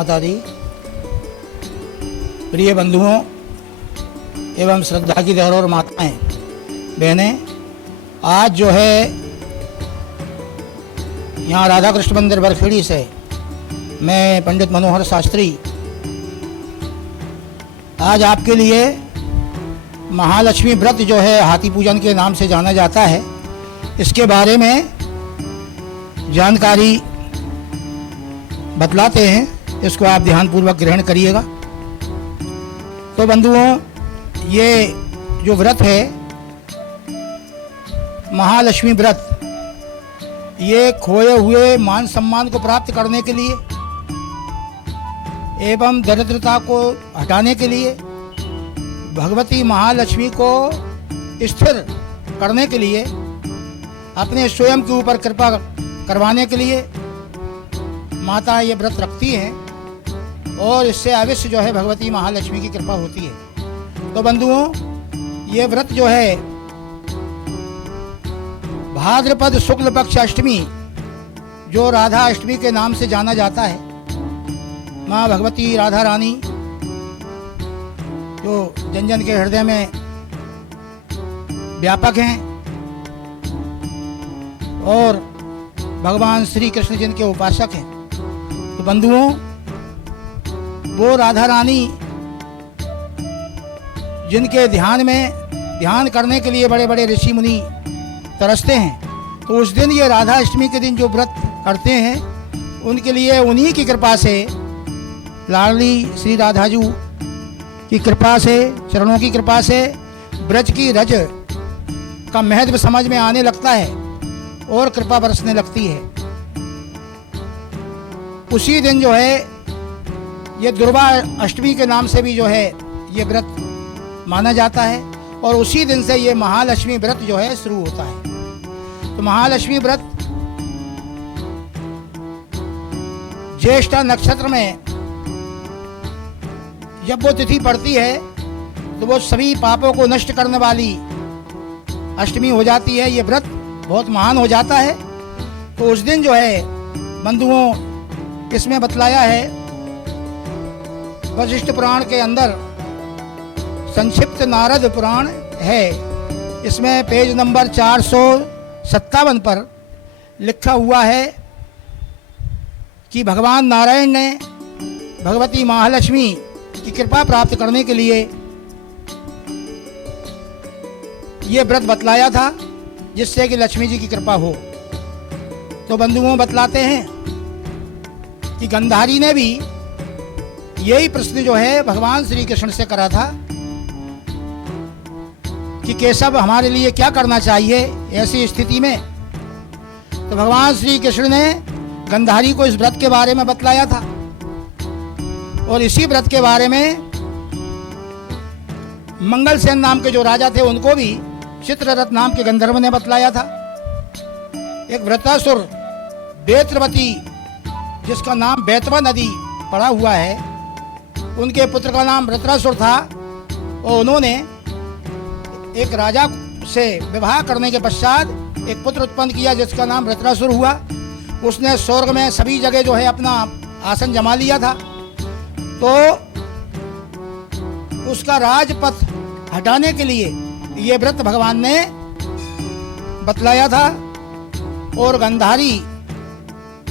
माता दी। प्रिय बंधुओं एवं श्रद्धा की धरोहर माताएं बहनें, आज जो है यहाँ राधा कृष्ण मंदिर बरखेड़ी से मैं पंडित मनोहर शास्त्री आज आपके लिए महालक्ष्मी व्रत जो है हाथी पूजन के नाम से जाना जाता है, इसके बारे में जानकारी बतलाते हैं। इसको आप ध्यानपूर्वक ग्रहण करिएगा। तो बंधुओं, ये जो व्रत है महालक्ष्मी व्रत, ये खोए हुए मान सम्मान को प्राप्त करने के लिए एवं दरिद्रता को हटाने के लिए, भगवती महालक्ष्मी को स्थिर करने के लिए, अपने स्वयं के ऊपर कृपा करवाने के लिए माता ये व्रत रखती हैं और इससे अवश्य जो है भगवती महालक्ष्मी की कृपा होती है। तो बंधुओं, ये व्रत जो है भाद्रपद शुक्ल पक्ष अष्टमी, जो राधा अष्टमी के नाम से जाना जाता है, माँ भगवती राधा रानी जो जन जन के हृदय में व्यापक हैं और भगवान श्री कृष्ण जिनके उपासक हैं। तो बंधुओं, वो राधा रानी जिनके ध्यान करने के लिए बड़े बड़े ऋषि मुनि तरसते हैं, तो उस दिन ये राधा अष्टमी के दिन जो व्रत करते हैं, उनके लिए उन्हीं की कृपा से, लाडली श्री राधाजू की कृपा से, चरणों की कृपा से ब्रज की रज का महत्व समझ में आने लगता है और कृपा बरसने लगती है। उसी दिन जो है ये दुर्गा अष्टमी के नाम से भी जो है ये व्रत माना जाता है और उसी दिन से ये महालक्ष्मी व्रत जो है शुरू होता है। तो महालक्ष्मी व्रत ज्येष्ठा नक्षत्र में जब वो तिथि पड़ती है तो वो सभी पापों को नष्ट करने वाली अष्टमी हो जाती है। ये व्रत बहुत महान हो जाता है। तो उस दिन जो है बंधुओं, इसमें बतलाया है वशिष्ठ पुराण के अंदर, संक्षिप्त नारद पुराण है, इसमें पेज नंबर 457 पर लिखा हुआ है कि भगवान नारायण ने भगवती महालक्ष्मी की कृपा प्राप्त करने के लिए ये व्रत बतलाया था, जिससे कि लक्ष्मी जी की कृपा हो। तो बंधुओं, बतलाते हैं कि गंधारी ने भी यही प्रश्न जो है भगवान श्री कृष्ण से करा था कि केशव, हमारे लिए क्या करना चाहिए ऐसी स्थिति में। तो भगवान श्री कृष्ण ने गंधारी को इस व्रत के बारे में बतलाया था और इसी व्रत के बारे में मंगलसेन नाम के जो राजा थे उनको भी चित्ररथ नाम के गंधर्व ने बतलाया था। एक वृत्रासुर बेत्रवती, जिसका नाम बेतवा नदी पड़ा हुआ है, उनके पुत्र का नाम वृत्रासुर था और उन्होंने एक राजा से विवाह करने के पश्चात एक पुत्र उत्पन्न किया जिसका नाम वृत्रासुर हुआ। उसने स्वर्ग में सभी जगह जो है अपना आसन जमा लिया था। तो उसका राजपथ हटाने के लिए ये व्रत भगवान ने बतलाया था और गंधारी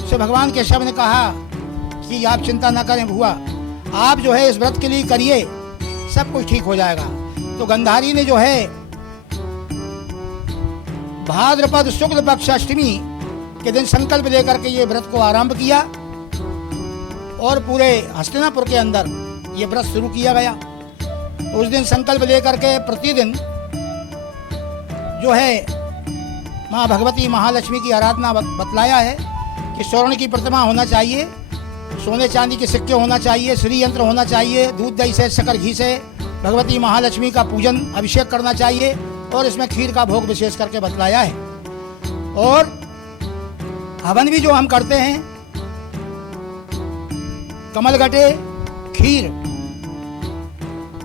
से भगवान केशव ने कहा कि आप चिंता न करें भुआ, आप जो है इस व्रत के लिए करिए, सब कुछ ठीक हो जाएगा। तो गंधारी ने जो है भाद्रपद शुक्ल पक्ष अष्टमी के दिन संकल्प लेकर के ये व्रत को आरंभ किया और पूरे हस्तिनापुर के अंदर ये व्रत शुरू किया गया। तो उस दिन संकल्प लेकर के प्रतिदिन जो है माँ भगवती महालक्ष्मी की आराधना बतलाया है कि स्वर्ण की प्रतिमा होना चाहिए, सोने चांदी के सिक्के होना चाहिए, श्री यंत्र होना चाहिए, दूध दही से शक्कर घी से भगवती महालक्ष्मी का पूजन अभिषेक करना चाहिए और इसमें खीर का भोग विशेष करके बतलाया है। और हवन भी जो हम करते हैं, कमलगटे, खीर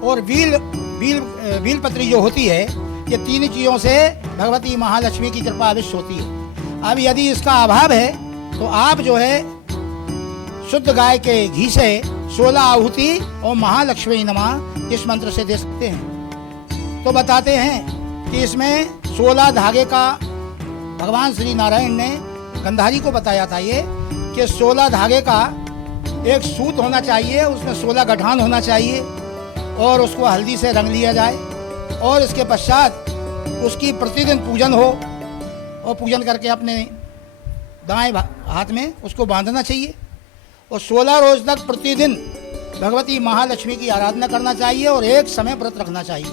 और बील पत्री जो होती है, ये तीन चीज़ों से भगवती महालक्ष्मी की कृपा अवश्य होती है। अब यदि इसका अभाव है तो आप जो है शुद्ध गाय के घी से 16 आहुति और महालक्ष्मी नमः इस मंत्र से दे सकते हैं। तो बताते हैं कि इसमें 16 धागे का भगवान श्री नारायण ने गंधारी को बताया था ये कि 16 धागे का एक सूत होना चाहिए, उसमें 16 गठान होना चाहिए और उसको हल्दी से रंग लिया जाए और इसके पश्चात उसकी प्रतिदिन पूजन हो और पूजन करके अपने दाएं हाथ में उसको बांधना चाहिए और 16 रोज तक प्रतिदिन भगवती महालक्ष्मी की आराधना करना चाहिए और एक समय व्रत रखना चाहिए।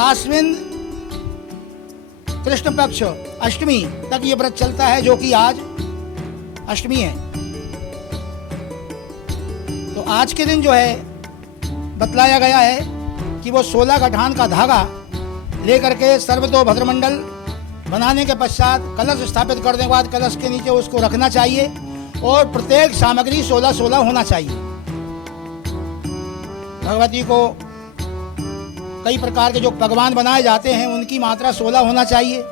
आश्विन कृष्ण पक्ष अष्टमी तक ये व्रत चलता है, जो कि आज अष्टमी है। तो आज के दिन जो है बतलाया गया है कि वो 16 गठान का धागा लेकर के सर्वतो भद्रमंडल बनाने के पश्चात कलश स्थापित करने के बाद कलश के नीचे उसको रखना चाहिए और प्रत्येक सामग्री 16-16 होना चाहिए। भगवती को कई प्रकार के जो पकवान बनाए जाते हैं उनकी मात्रा 16 होना चाहिए।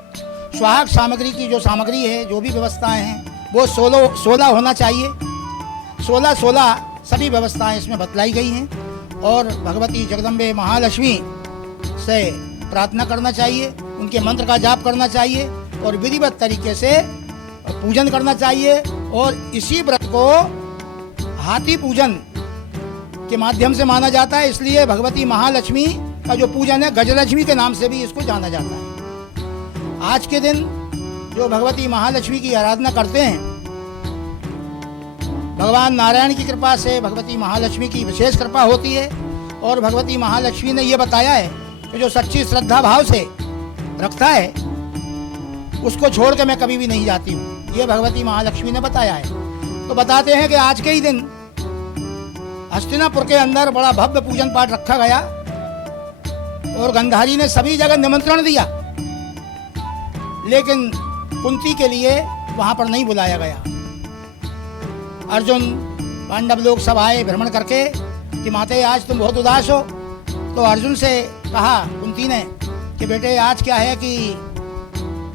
स्वाहाग सामग्री की जो सामग्री है, जो भी व्यवस्थाएं हैं, वो 16 होना चाहिए। 16-16 सभी व्यवस्थाएं इसमें बतलाई गई हैं और भगवती जगदम्बे महालक्ष्मी से प्रार्थना करना चाहिए, उनके मंत्र का जाप करना चाहिए और विधिवत तरीके से पूजन करना चाहिए। और इसी व्रत को हाथी पूजन के माध्यम से माना जाता है, इसलिए भगवती महालक्ष्मी का जो पूजन है गजलक्ष्मी के नाम से भी इसको जाना जाता है। आज के दिन जो भगवती महालक्ष्मी की आराधना करते हैं, भगवान नारायण की कृपा से भगवती महालक्ष्मी की विशेष कृपा होती है और भगवती महालक्ष्मी ने ये बताया है कि जो सच्ची श्रद्धा भाव से रखता है उसको छोड़ के मैं कभी भी नहीं जाती हूँ, ये भगवती महालक्ष्मी ने बताया है। तो बताते हैं कि आज के ही दिन हस्तिनापुर के अंदर बड़ा भव्य पूजन पाठ रखा गया और गंधारी ने सभी जगह निमंत्रण दिया, लेकिन कुंती के लिए वहां पर नहीं बुलाया गया। अर्जुन पांडव लोग सब आए भ्रमण करके कि माते आज तुम बहुत उदास हो। तो अर्जुन से कहा कुंती ने कि बेटे आज क्या है कि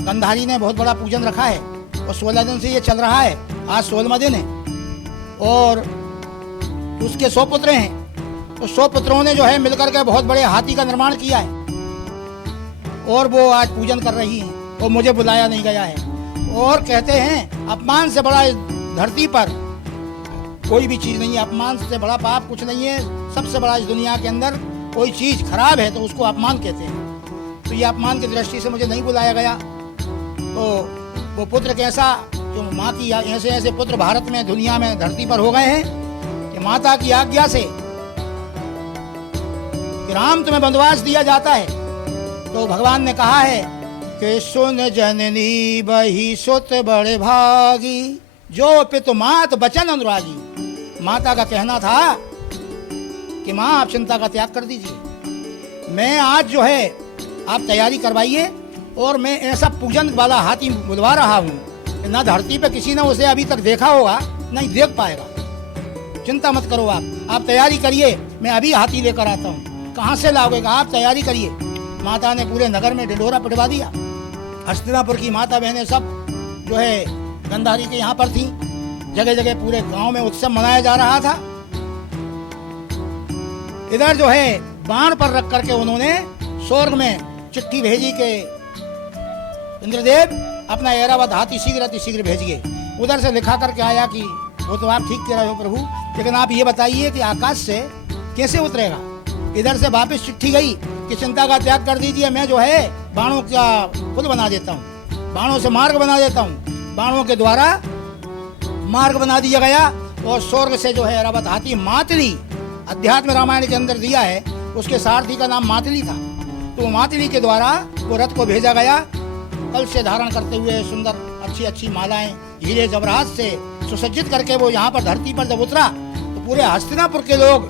गंधारी ने बहुत बड़ा पूजन रखा है और 16 दिन से ये चल रहा है, आज 16वां दिन है और उसके 100 पुत्र हैं। तो 100 पुत्रों ने जो है मिलकर के बहुत बड़े हाथी का निर्माण किया है और वो आज पूजन कर रही हैं और मुझे बुलाया नहीं गया है। और कहते हैं अपमान से बड़ा इस धरती पर कोई भी चीज़ नहीं है, अपमान से बड़ा पाप कुछ नहीं है। सबसे बड़ा इस दुनिया के अंदर कोई चीज़ खराब है तो उसको अपमान कहते हैं। तो ये अपमान की दृष्टि से मुझे नहीं बुलाया गया। तो वो पुत्र कैसा, जो माँ की ऐसे ऐसे पुत्र भारत में दुनिया में धरती पर हो गए हैं कि माता की आज्ञा से कि राम तुम्हें वनवास दिया जाता है। तो भगवान ने कहा है कि सुन जननी बही सुत बड़े भागी, जो पितु मात बचन अनुरागी। माता का कहना था कि माँ आप चिंता का त्याग कर दीजिए, मैं आज जो है आप तैयारी करवाइए और मैं ऐसा पूजन वाला हाथी बुलवा रहा हूँ, ना धरती पे किसी ने उसे अभी तक देखा होगा, नहीं देख पाएगा। चिंता मत करो, आप तैयारी करिए, मैं अभी हाथी लेकर आता हूँ। कहाँ से लाओगे, आप तैयारी करिए। माता ने पूरे नगर में ढिंढोरा पिटवा दिया। हस्तिनापुर की माता बहनें सब जो है गंधारी के यहाँ पर थी, जगह जगह पूरे गांव में उत्सव मनाया जा रहा था। इधर जो है बाण पर रख करके उन्होंने स्वर्ग में चिट्ठी भेजी के इंद्रदेव अपना ऐरावत हाथी शीघ्र भेजिए। उधर से लिखा करके आया कि वो तो आप ठीक कह रहे हो प्रभु, लेकिन आप ये बताइए कि आकाश से कैसे उतरेगा। इधर से वापस चिट्ठी गई कि चिंता का त्याग कर दीजिए, मैं जो है बाणों का पुल बना देता हूँ, बाणों से मार्ग बना देता हूँ। बाणों के द्वारा मार्ग बना दिया गया और स्वर्ग से जो है ऐरावत हाथी मातली, अध्यात्म रामायण के अंदर दिया है, उसके सारथी का नाम मातली था। तो मातली के द्वारा वो रथ को भेजा गया, कल से धारण करते हुए सुंदर अच्छी अच्छी मालाएं हीरे जवाहरात से सुसज्जित करके वो यहाँ पर धरती पर जब उतरा तो पूरे हस्तिनापुर के लोग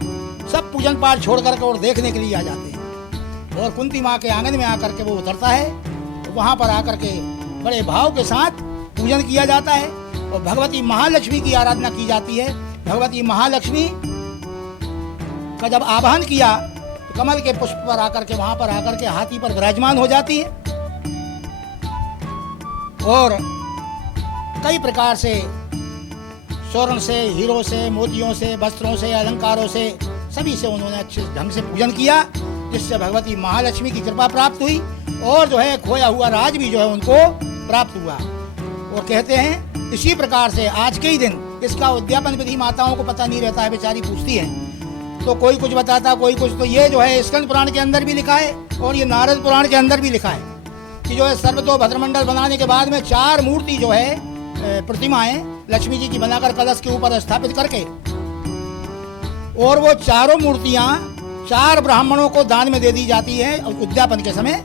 सब पूजन पाठ छोड़ करके और देखने के लिए आ जाते हैं। और कुंती माँ के आंगन में आकर के वो उतरता है, तो वहाँ पर आकर के बड़े भाव के साथ पूजन किया जाता है और भगवती महालक्ष्मी की आराधना की जाती है। भगवती महालक्ष्मी का जब आवाहन किया तो कमल के पुष्प पर आकर के वहां पर आकर के हाथी पर विराजमान हो जाती है और कई प्रकार से स्वर्ण से, हीरो से, मोतियों से, वस्त्रों से, अलंकारों से, सभी से उन्होंने अच्छे ढंग से पूजन किया, जिससे भगवती महालक्ष्मी की कृपा प्राप्त हुई और जो है खोया हुआ राज भी जो है उनको प्राप्त हुआ। और कहते हैं इसी प्रकार से आज के ही दिन इसका उद्यापन विधि माताओं को पता नहीं रहता है, बेचारी पूछती है, तो कोई कुछ बताता, कोई कुछ। तो ये जो है स्कंद पुराण के अंदर भी लिखा है और ये नारद पुराण के अंदर भी लिखा है कि जो है सर्वतो भद्रमंडल बनाने के बाद में 4 मूर्ति जो है प्रतिमाएं लक्ष्मी जी की बनाकर कलश के ऊपर स्थापित करके, और वो चारों मूर्तियां 4 ब्राह्मणों को दान में दे दी जाती है उद्यापन के समय,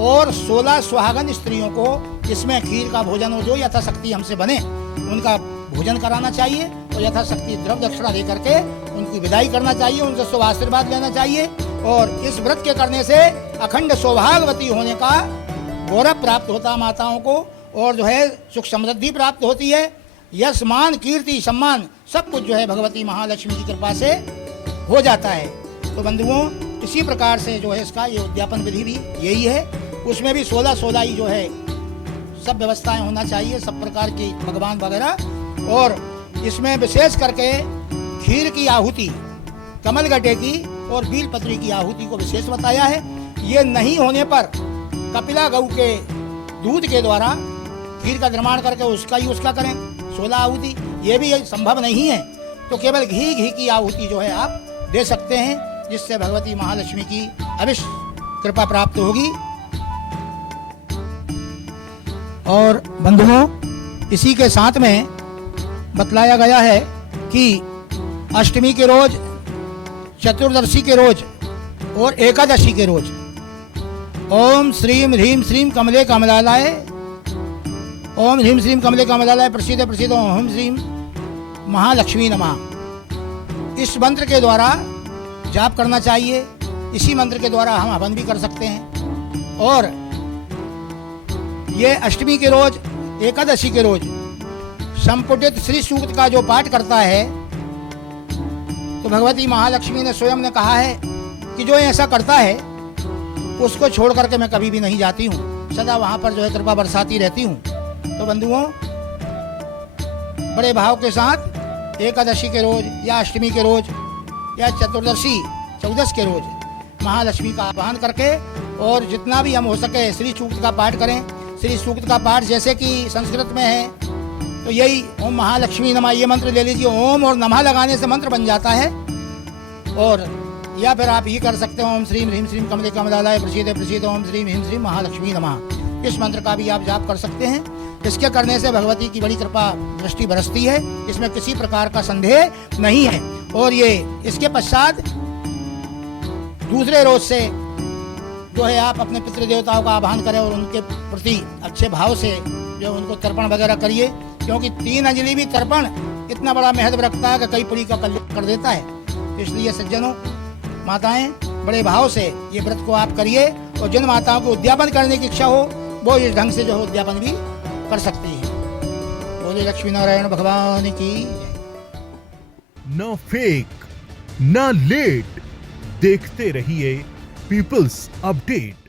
और 16 सुहागन स्त्रियों को इसमें खीर का भोजन हो जो यथाशक्ति हमसे बने उनका भोजन कराना चाहिए और यथाशक्ति द्रव्य दक्षिणा दे करके उनकी विदाई करना चाहिए, उनसे शुभ आशीर्वाद लेना चाहिए। और इस व्रत के करने से अखंड सौभाग्यवती होने का गौरव प्राप्त होता है माताओं को, और जो है सुख समृद्धि प्राप्त होती है। यश मान कीर्ति सम्मान सब कुछ जो है भगवती महालक्ष्मी की कृपा से हो जाता है। तो बंधुओं, इसी प्रकार से जो है इसका ये उद्यापन विधि भी यही है। उसमें भी 16 ही जो है सब व्यवस्थाएं होना चाहिए, सब प्रकार की भगवान वगैरह। और इसमें विशेष करके खीर की आहुति, कमल गड्ढे की और बीलपत्री की आहुति को विशेष बताया है। ये नहीं होने पर कपिला गऊ के दूध के द्वारा खीर का निर्माण करके उसका करें 16 आहुति। ये भी संभव नहीं है तो केवल घी की आहुति जो है आप दे सकते हैं, जिससे भगवती महालक्ष्मी की अवश्य कृपा प्राप्त होगी। और बंधुओं, इसी के साथ में बतलाया गया है कि अष्टमी के रोज, चतुर्दशी के रोज और एकादशी के रोज ओम श्रीम ह्रीम श्रीम कमले कमलालय, ओम ह्रीम श्रीम कमले कमलालय प्रसिद्ध प्रसिद्ध ओम श्रीम महालक्ष्मी नमः, इस मंत्र के द्वारा जाप करना चाहिए। इसी मंत्र के द्वारा हम हवन भी कर सकते हैं। और ये अष्टमी के रोज, एकादशी के रोज संपुटित श्री सूक्त का जो पाठ करता है, तो भगवती महालक्ष्मी ने स्वयं ने कहा है कि जो ऐसा करता है उसको छोड़ करके मैं कभी भी नहीं जाती हूँ, सदा वहाँ पर जो है कृपा बरसाती रहती हूँ। तो बंधुओं, बड़े भाव के साथ एकादशी के रोज या अष्टमी के रोज या चतुर्दशी चौदस के रोज महालक्ष्मी का आह्वान करके और जितना भी हम हो सके श्री सूक्त का पाठ करें। श्री सूक्त का पाठ जैसे कि संस्कृत में है तो यही ओम महालक्ष्मी नमः, ये मंत्र ले लीजिए। ओम और नमः लगाने से मंत्र बन जाता है। और या फिर आप ये कर सकते हो ओम श्रीम ह्रीम श्रीम कमले कमलालय प्रसिद्ध प्रसिद्ध ओम श्रीम ह्रीम श्रीम महालक्ष्मी नमः, इस मंत्र का भी आप जाप कर सकते हैं। इसके करने से भगवती की बड़ी कृपा दृष्टि बरसती है, इसमें किसी प्रकार का संदेह नहीं है। और ये इसके पश्चात दूसरे रोज से जो है आप अपने पितृ देवताओं का आह्वान करें और उनके प्रति अच्छे भाव से जो उनको तर्पण वगैरह करिए, क्योंकि 3 अंजलि भी तर्पण इतना बड़ा महत्व रखता है कि कई पीढ़ी का कल्याण कर देता है। इसलिए सज्जनों, माताएं, बड़े भाव से ये व्रत को आप करिए और जिन माताओं को उद्यापन करने की इच्छा हो वो इस ढंग से जो है उद्यापन भी कर सकती है। बोले लक्ष्मी नारायण भगवान की। न फेक न लेट, देखते रहिए पीपल्स अपडेट।